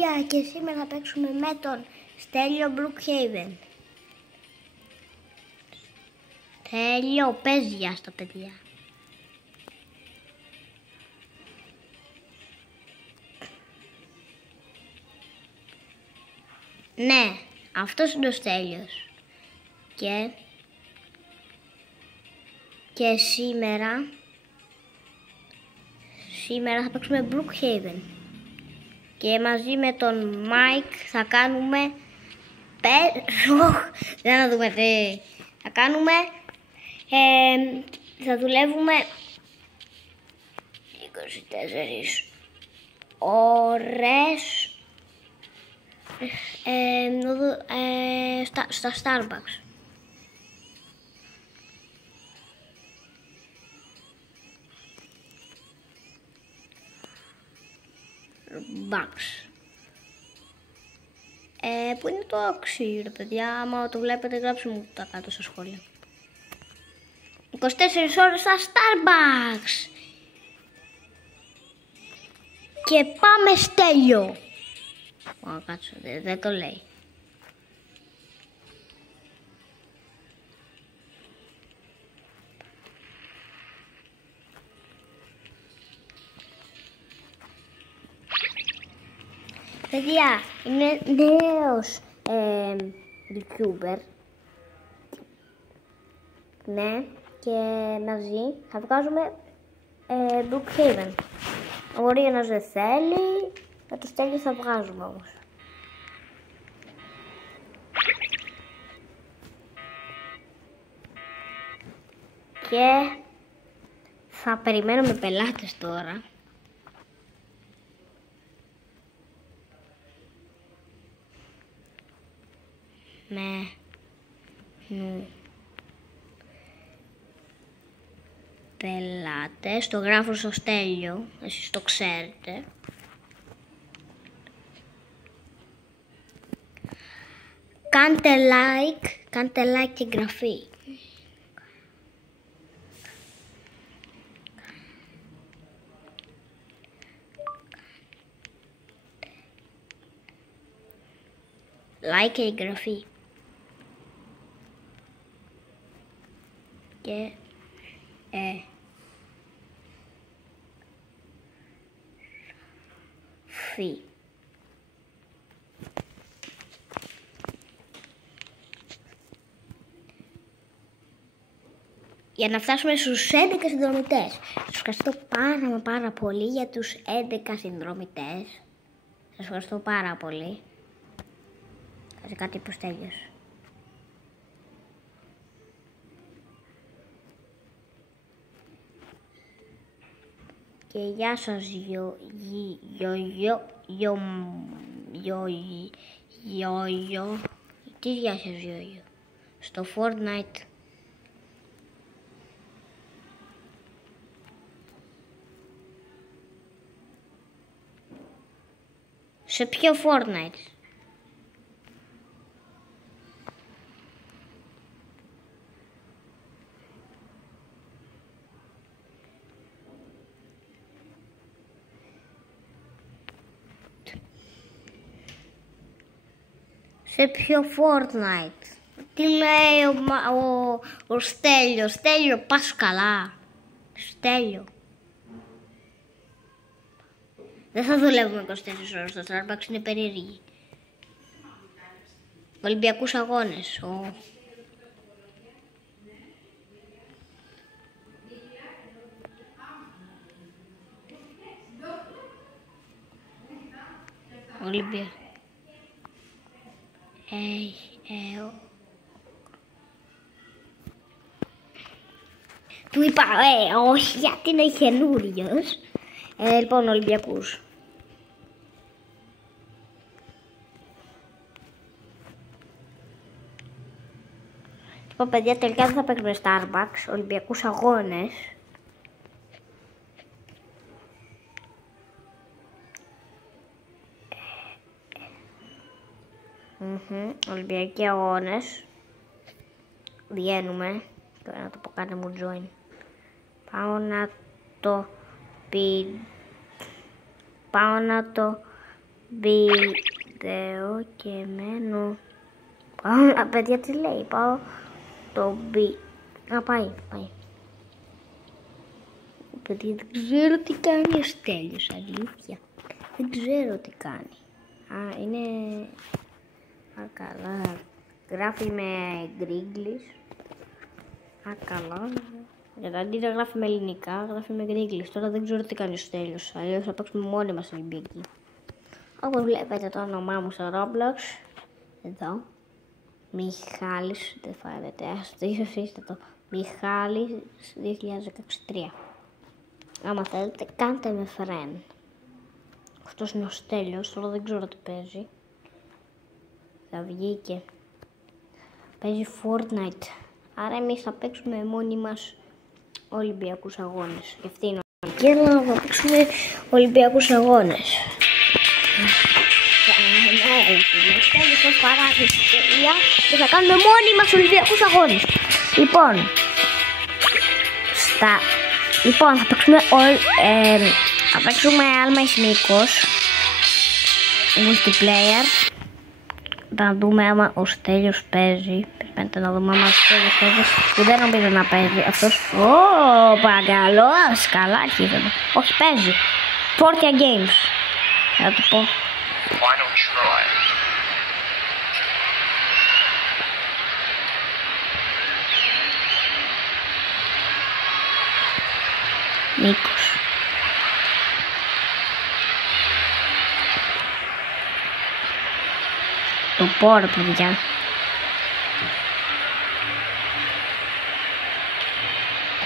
παιδιά, και σήμερα θα παίξουμε με τον Στέλιο Brookhaven. Στέλιο, πες γεια στα παιδιά. Ναι, αυτός είναι ο Στέλιος. Και σήμερα θα παίξουμε Brookhaven. Και μαζί με τον Mike θα κάνουμε δεν θα δούμε τι. Θα κάνουμε θα δουλεύουμε 24 ώρες στα Starbucks. Πού είναι το άξι, ρε παιδιά? Άμα το βλέπετε, γράψτε μου τα κάτω στα σχόλια. 24 ώρες στα Starbucks. Και πάμε Στέλιο. Κάτσε, δεν το λέει. Παιδιά, είναι νέος YouTuber. Ναι, και μαζί θα βγάζουμε Brookhaven. Μπορεί ένας δεν θέλει, με το Στέλιο θα βγάζουμε όμως. Και θα περιμένουμε πελάτες τώρα. Πελάτες, το γράφω στο Στέλιο, εσείς το ξέρετε. Κάντε like και εγγραφή. Like και εγγραφή. Και φι. Για να φτάσουμε στους 11 συνδρομητές. Σας ευχαριστώ πάρα πολύ για τους 11 συνδρομητές. Σας ευχαριστώ πάρα πολύ. Κάτσε κάτι που Στέλιος. Και γεια σας Τι γεια σας στο Fortnite. Σε ποιο Fortnite? Σε ποιο Fortnite? Τι λέει ο Στέλιος? Στέλιο, πας καλά? Στέλιο. Δεν θα δουλεύουμε 24 ώρες στο Starbucks, είναι περίεργη. Ολυμπιακούς αγώνες. Ολυμπιακός. Του είπα, όχι, γιατί είναι καινούριος. Λοιπόν, Ολυμπιακούς. Λοιπόν, παιδιά, τελικά δεν θα παίξουμε Starbucks, Ολυμπιακούς αγώνες. Ολυμπιακοί αγώνες. Βγαίνουμε. Τώρα να το πω, κάντε μου join. Πάω να το βίντεο και μένω. Πάω, παιδιά, τι λέει, πάω το μπι. Α, πάει. Παιδιά, δεν ξέρω τι κάνει ο Στέλιος, αλήθεια. Δεν ξέρω τι κάνει. Α, είναι... Α, καλά. Γράφει με γκρίγκλις. Α, καλά. Γιατί αντί να γράφει με ελληνικά, γράφει με γκρίγκλις. Τώρα δεν ξέρω τι κάνει ο Στέλιος. Αλλιώς θα παίξουμε μόνοι μας Ολυμπιακή. Όπως βλέπετε το όνομά μου στο Roblox. Εδώ. Μιχάλης, δεν φαίνεται. Ίσως είστε το Μιχάλης 2013. Άμα θέλετε, κάντε με friend. Αυτός είναι ο Στέλιος, τώρα δεν ξέρω τι παίζει. Θα βγήκε. Παίζει Fortnite. Άρα εμείς θα παίξουμε μόνοι μας Ολυμπιακούς αγώνες. Και αυτή είναι η Ολυμπιακή, θα παίξουμε Ολυμπιακούς αγώνες. Και θα κάνουμε μόνοι μας Ολυμπιακούς αγώνες. Λοιπόν, θα παίξουμε άλμα εις μήκος multiplayer. Θα δούμε άμα ο Στέλιος παίζει. Περιμένετε να δούμε άμα ο Στέλιος παίζει. Και δεν νομίζω να παίζει αυτός. Παγκαλός, καλά αρχίζεται. Όχι, παίζει. Portia Games. Θα του πω. Μήκος. Το πόρο, παιδιά.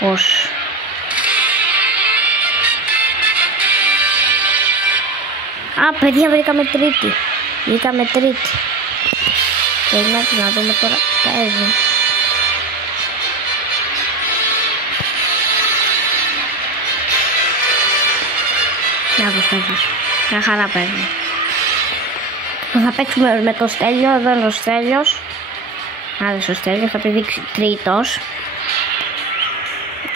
Πώς. Α, παιδιά, βρήκαμε τρίτη. Περιμένετε να δούμε τώρα. Παίζει. Να το παίζεις. Μια χαρά παίζει. Θα παίξουμε με το Στέλιο. Εδώ είναι ο Στέλιος. Άδες ο Στέλιος. Θα πηδήξει τρίτος.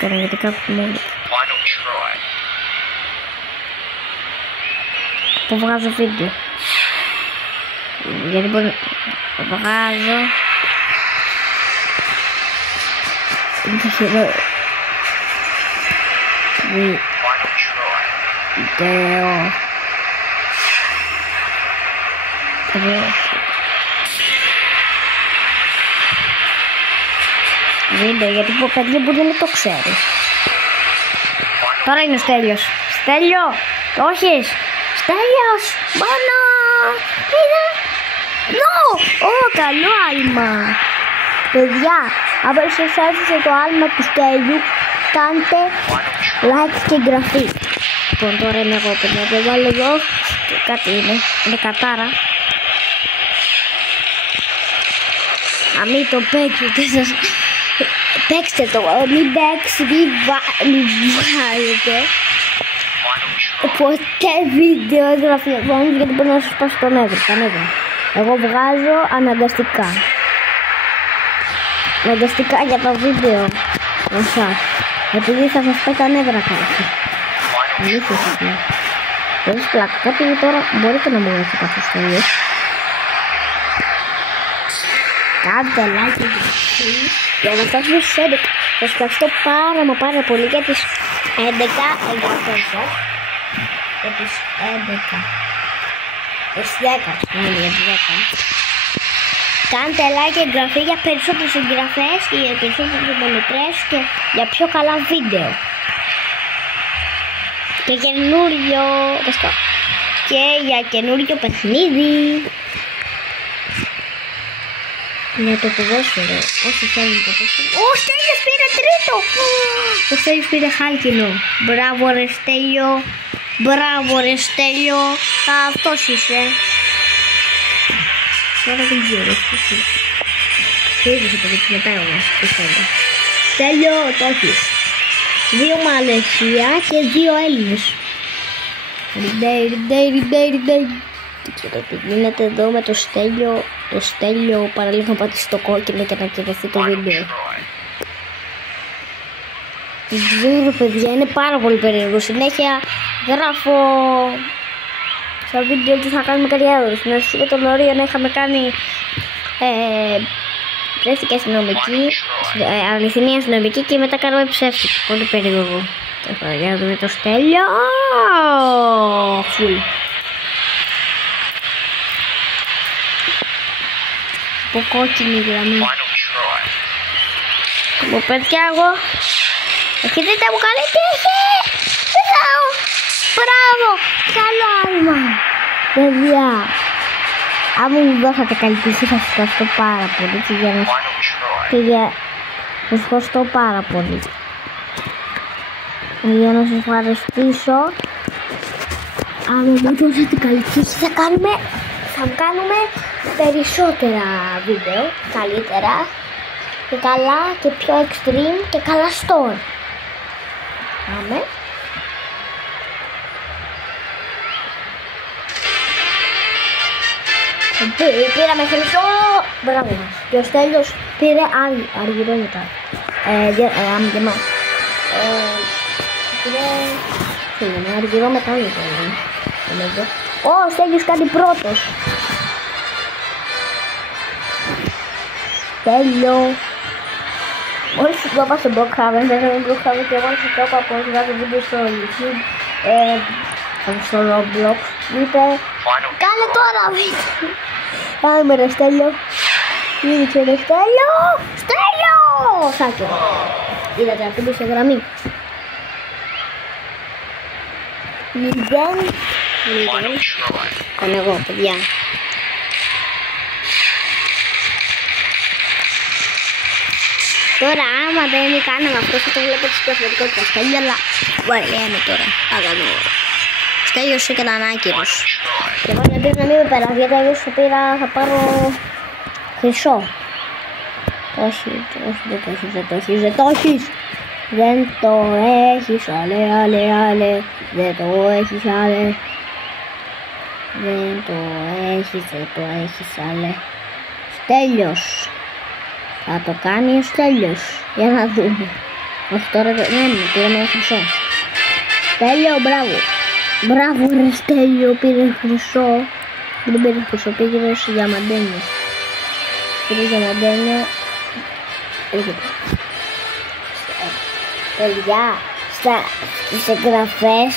Τώρα γιατί κάπου μου... Που βγάζω βίντεο. Γιατί μπορεί να βγάζω... Βίντεο. Βίντεο, γιατί παιδιά μπορεί να το ξέρει. Τώρα είναι ο Στέλιος. Στέλιο, το έχεις? Στέλιος, μόνο. Είδα. Καλό άλμα. Παιδιά, αν σας άρεσε το άλμα του Στέλιου, κάντε like και εγγραφή. Λοιπόν, τώρα είμαι εγώ, παιδιά, το βάλω εδώ. Κάτι είναι κατάρα. Αν μην το παίξετε, σας... παίξτε το, μην βγάζετε ποτέ βίντεο έγραφε μόνο γιατί μπορεί να σας πάσει το νεύρο. Εγώ βγάζω αναγκαστικά για το βίντεο εσάς, επειδή θα σας πάει τα νεύρα κάτι. Αλήθεια σας λέω. Χωρίς πλάκα, κάποιοι τώρα μπορείτε να μου γράψετε κάποιος θέλει. Κάντε like και εγγραφή για να φτάσουμε στις 11. Σας ευχαριστώ πάρα πολύ για τις 11 εγγραφές σας. Για τις 11. Τις 10. Για τις 10. Κάντε like και εγγραφή για περισσότερες εγγραφές και για περισσότερες επιμετρές και για πιο καλά βίντεο. Και καινούριο. Και για καινούριο παιχνίδι. Για το ποδόσφαιρο. Όσοι θέλουν το ποδόσφαιρο. Ο Στέλιος πήρε τρίτο. Ο Στέλιος πήρε χάλκινο. Μπράβο ρε Στέλιο. Αυτός είσαι. Τώρα δεν ξέρω. Και είδες το παιδί μετά όμως. Στέλιο, το έχεις. 2 Μαλαισία και 2 Έλληνες. Τι γίνεται εδώ με το Στέλιο. Το Στέλιο παραλίγο να πατήσει το κόκκινο και να κυρωθεί το βίντεο. Δεν ξέρω παιδιά, είναι πάρα πολύ περίεργο. Συνέχεια γράφω στο βίντεο του θα κάνουμε κάτι άλλο. Στην αρχή με τον Όριον είχαμε κάνει ψεύτικη αστυνομική, αληθινή αστυνομική και μετά κάνουμε ψεύτικη. Πολύ περίεργο. Για να δούμε το Στέλιο. Φουλ. Από κόκκινη γραμμή. Μου παιδιά εγώ. Έχετε μου καλή τύχη. Μπράβο. Καλό άλμα. Παιδιά. Αν μου δώσατε καλή τύχη θα σας ευχαριστώ πάρα πολύ. Να σας ευχαριστώ πάρα πολύ. Για να σας ευχαριστήσω. Αν μου δώσετε καλή τύχη θα κάνουμε περισσότερα βίντεο. Καλύτερα. Και καλά και πιο extreme και καλά story. Πάμε. Πήραμε χρυσό. Μπράβο μας. Και ο Στέλιος πήρε αργυρό μετά. Πήρε αργυρό μετά. Ο Στέλιος κάτι πρώτος. Στέλιο. Μόλις το είπα στο Brookhaven, δεν είναι Brookhaven και μόλις το είπα πως βγάζω βίντεο στο YouTube, στο Roblox, είπε κάνε τώρα βίντεο. Πάμε ρε Στέλιο. Είδηξε ρε Στέλιο. Στέλιο! Σάκιο. Είδατε αυτή που σε γραμμή. 0. Κάνω εγώ παιδιά. Τώρα άμα δεν κάναμε αυτό θα το βλέπω τις διαφορετικότητες Στέλιο, αλλά βαριέμαι τώρα. Στέλιος και ήταν άκυρος. Και εγώ ελπίζω να μην με περάσει, γιατί αλλιώς θα πάρω χρυσό. Όχι, δεν το έχεις. Δεν το έχεις, αλέ. Δεν το έχεις, αλέ. Στέλιος. Θα το κάνει ο Στέλιος. Για να δούμε. Όχι τώρα δεν πήραμε ένα χρυσό. Στέλιο, μπράβο. Μπράβο ρε Στέλιο, πήρε χρυσό. Δεν πήρε χρυσό, πήγε σε διαμαντένιο. Πήρε διαμαντένιο. Παιδιά, στις εγγραφές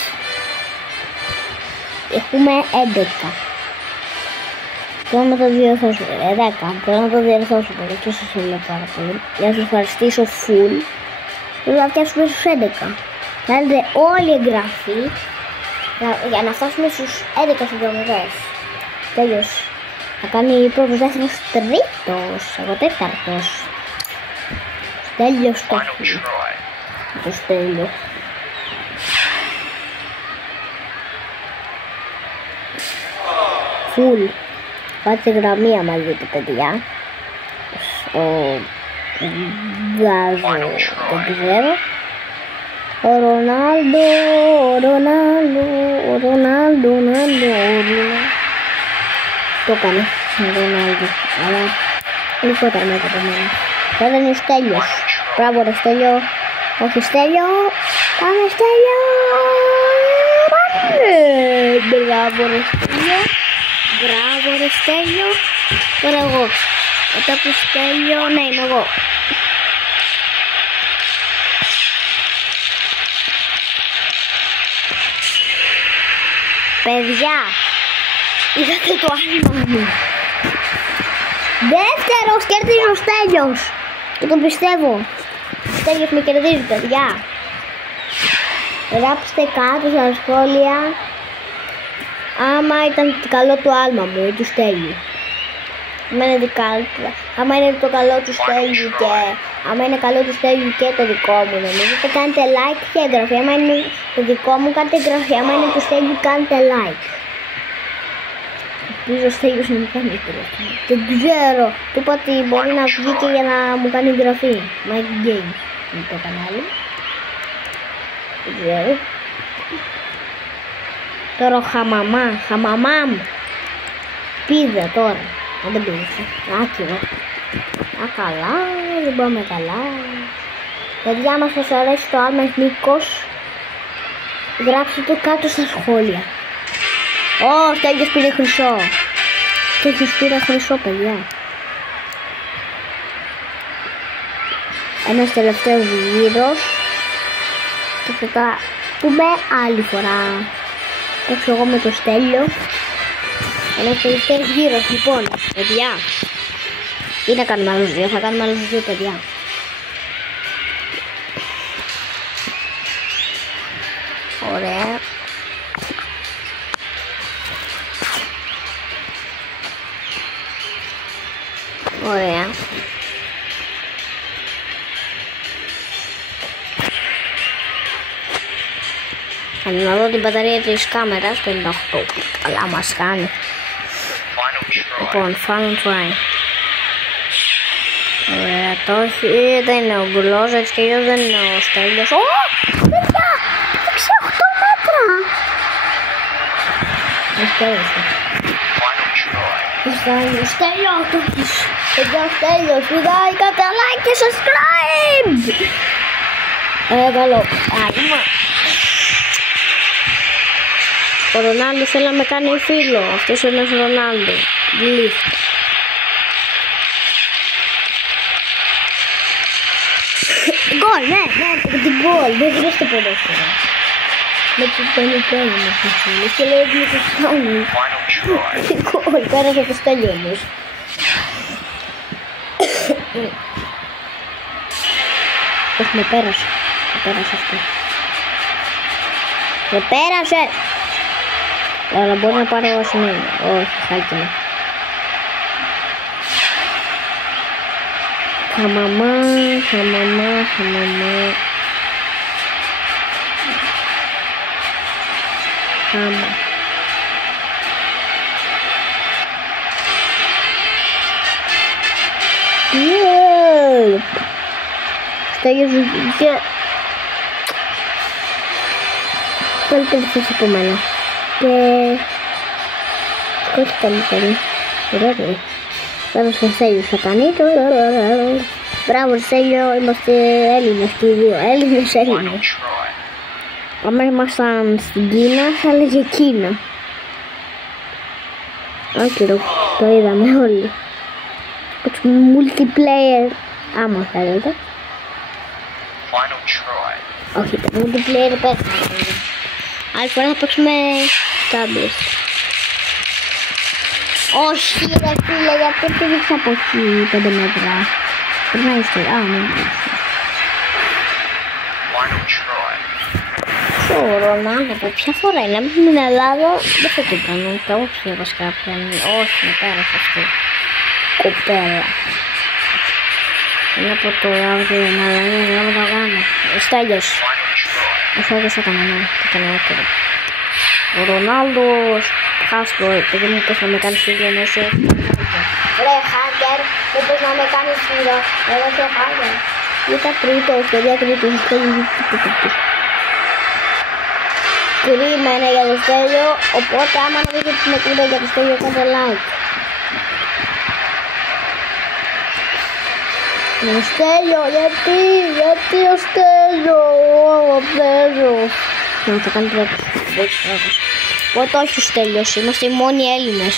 έχουμε 11. Θέλω να το διορθώσουμε, 10. Θέλω να το διορθώσουμε, και σας λέω πάρα πολύ. Για να σας ευχαριστήσω full. Θέλω να φτιάξουμε στους 11. Κάνετε όλη εγγραφή για να φτάσουμε στους 11 συνδρομητές. Τέλειος. Θα κάνει πρώτος, δεύτερος, τρίτος, εγώ τέταρτος. Τέλειος το έχει. Το Στέλιο. Φουλ. Πάτε γραμμή άμα δείτε παιδιά. Βγάζω, δεν ξέρω. Ο Ρονάλντο. Το έκανε ο Ρονάλντο, αλλά λιγότερα μέσα από μένα. Τώρα είναι ο Στέλιος. Μπράβο ρε Στέλιο. Όχι Στέλιο. Πάμε Στέλιο. Μπράβο ρε Στέλιο. Μπράβο ρε Στέλιο. Τώρα εγώ. Μετά από Στέλιο, ναι είμαι εγώ. Παιδιά, είδατε το άλμα μου. Δεύτερος κερδίζει ο Στέλιος. Και τον πιστεύω. Ο Στέλιος με κερδίζει παιδιά. Γράψτε κάτω στα σχόλια άμα ήταν καλό το άλμα μου ή του Στέλιου. Άμα είναι το καλό του Στέλιου και άμα είναι καλό του Στέλιου και το δικό μου νομίζω, κάντε like και εγγραφή. Άμα είναι το δικό μου κάντε εγγραφή. Άμα είναι του Στέλιου κάντε like. Ελπίζω ο Στέλιος να μου κάνει εγγραφή. Δεν ξέρω. Του είπα ότι μπορεί να βγει και για να μου κάνει εγγραφή. Mike Games είναι το κανάλι. Δεν ξέρω. Τώρα ο Χαμαμάμ. Πίδα τώρα. Αν δεν πήρε. Άκυρο. Α, καλά. Δεν πάμε καλά. Παιδιά, άμα σας αρέσει το άλμα εθνικός, γράψτε το κάτω στα σχόλια. Ω, Στέλιος πήρε χρυσό. Στέλιος πήρε χρυσό, παιδιά. Ένας τελευταίος γύρος. Και θα τα πούμε άλλη φορά. Παίξω εγώ με το Στέλιο. Ένας τελευταίος γύρος, λοιπόν, παιδιά. Ή να κάνουμε άλλους δύο, θα κάνουμε άλλους δύο, παιδιά. Ωραία. Ωραία. Να δω την μπαταρία της κάμερας, το 98. Αλλά μας κάνει. Λοιπόν, final try. Ωραία, το όχι, δεν είναι ο Γκουλός, έτσι και δεν είναι ο Στέλιος. Ω, παιδιά, έπαιξε 8 μέτρα. Ο Στέλιος. Ο Στέλιος, το έχεις. Παιδιά, ο Στέλιος, πηδάει, κάτε like και subscribe. Καλό. Ο Ρονάλντο θέλει να με κάνει φίλο. Αυτός είναι ο Ρονάλντο. Lift. Γκολ, ναι, την γκολ. Δεν βρίσκεται ποδόσφαιρο. Με το πενικέλι μου φίλος και λέει με το στάνι. Γκολ, πέρασε το Στέλιο όμως. Όχι, με πέρασε. Με πέρασε αυτό. Με πέρασε. Αλλά μπορεί να πάρω εγώ συνέχεια. Όχι, χάλκινα. Χαμαμά. Χάμα. Στέλιος και... Πάλι τελευταίος από μένα. Και... Σκότσι καλύτερη. Ωραία. Μπράβο στο Στέλιο θα κάνει. Μπράβο Στέλιο, είμαστε Έλληνες και οι δύο. Έλληνες. Άμα ήμασταν στην Κίνα θα έλεγε Κίνα. Άκυρο, το είδαμε όλοι. Παίξουμε multiplayer άμα θέλετε. Όχι, το multiplayer παίξαμε. Άλλη φορά θα παίξουμε tablets. Όχι ρε φίλε, γιατί πήγες από εκεί 5 μέτρα. Περνάει στο... Α, ναι. Ο Ρονάλντο από ποια φορά είναι, αν στην Ελλάδα δεν θα το κάνω. Εγώ ψήφα κάποιον. Όχι, με πέρασε αυτή. Κοπέλα. Είναι από το άδειο, αλλά είναι να το κάνω. Στέλιος. Ο Στέλιος έκανε, ναι, το έκανε άκυρο. Ο Ρονάλντος, χάσκο, επειδή μου πες να με κάνεις φίλο, να είσαι... Ρε Χάκερ, μου πες να με κάνεις φίλο, εγώ είσαι Χάκερ. Ήταν τρίτος, παιδιά τρίτος, Στέλιος. Κρίμα είναι για το Στέλιο, οπότε άμα νομίζετε ότι είναι κρίμα για το Στέλιο, κάντε like. Ο Στέλιο, γιατί ο Στέλιο, θα κάνει τρέπος. Οπότε όχι ο Στέλιος, είμαστε οι μόνοι Έλληνες.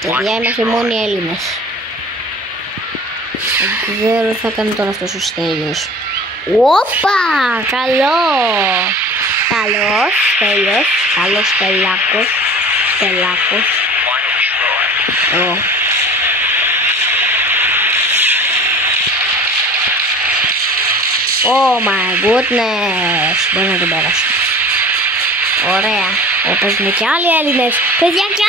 Παιδιά, είμαστε οι μόνοι Έλληνες. Δεν ξέρω τι θα κάνει τώρα αυτός ο Στέλιος. Όπα, καλό. Καλός Στέλιος, καλός Στελάκος. Oh my goodness. Μπορεί να τον πέρασε. Ωραία. Όπως είναι και άλλοι Έλληνες. Παιδιά, και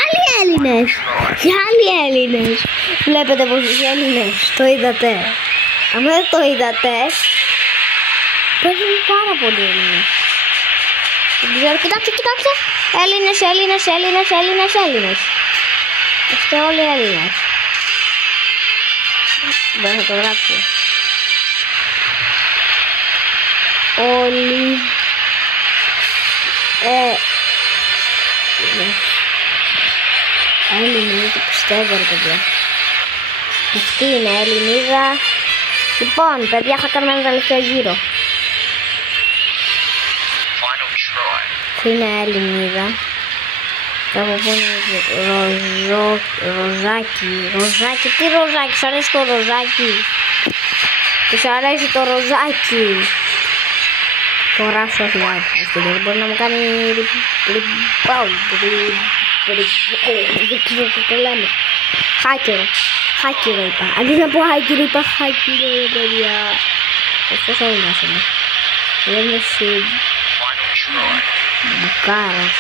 άλλοι Έλληνες. Βλέπετε πως οι Έλληνες το είδατε. Αν δεν το είδατε, παίζουν πάρα πολλοί Έλληνες. Δεν ξέρω, κοιτάξτε. Έλληνες. Είστε όλοι Έλληνες. Μπορεί να το γράψω. Όλοι Έλληνες, το πιστεύω ρε παιδιά. Αυτή είναι Ελληνίδα. Λοιπόν, παιδιά, θα κάνουμε ένα τελευταίο γύρο. αυτή είναι Ελληνίδα. Και από πού είναι ροζάκι. Ροζάκι, τι ροζάκι, σου αρέσει το ροζάκι? Της αρέσει το ροζάκι. Τώρα σου αφιλάκι. Δεν μπορεί να μου κάνει δεν ξέρω τι το λέμε. Χάκερο. Χάκερο είπα. Αντί να πω χάκερο είπα χάκερο, παιδιά. Αυτός θα είναι. Είναι μπουκάρας.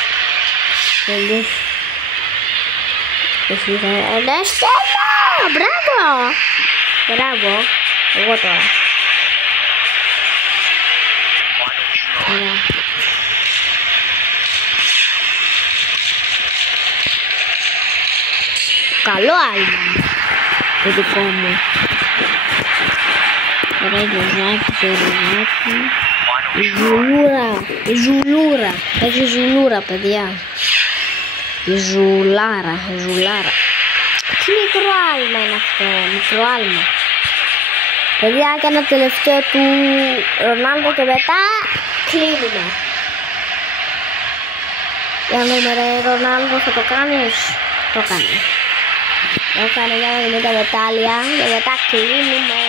Ναι, Στέλλα! Μπράβο! Μπράβο. Εγώ τώρα. Ωραία. Καλό άλμα. Το δικό μου. Ωραία, ροζάκι, το ροζάκι. Ζουλούρα. Η ζουλούρα. Έχει ζουλούρα, παιδιά. Η ζουλάρα. Ζουλάρα. Τι μικρό άλμα είναι αυτό. Μικρό άλμα. Παιδιά, και ένα τελευταίο του Ρονάλντο και μετά κλείνουμε. Για να δούμε ρε Ρονάλντο, θα το κάνεις? Το κάνει. Το έκανε για να δούμε τα μετάλλια και μετά κλείνουμε.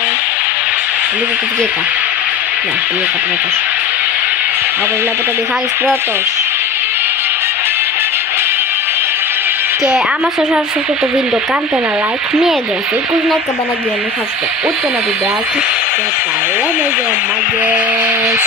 Λίγο που βγήκα. Ναι, βγήκα πρώτος. Όπως βλέπετε ο Μιχάλης πρώτος. Και άμα σας άρεσε αυτό το βίντεο, κάντε ένα like, μία εγγραφή, κουζινά και καμπανάκι για να μην χάσετε ούτε ένα βιντεάκι. Και τα λέμε για μάγκες.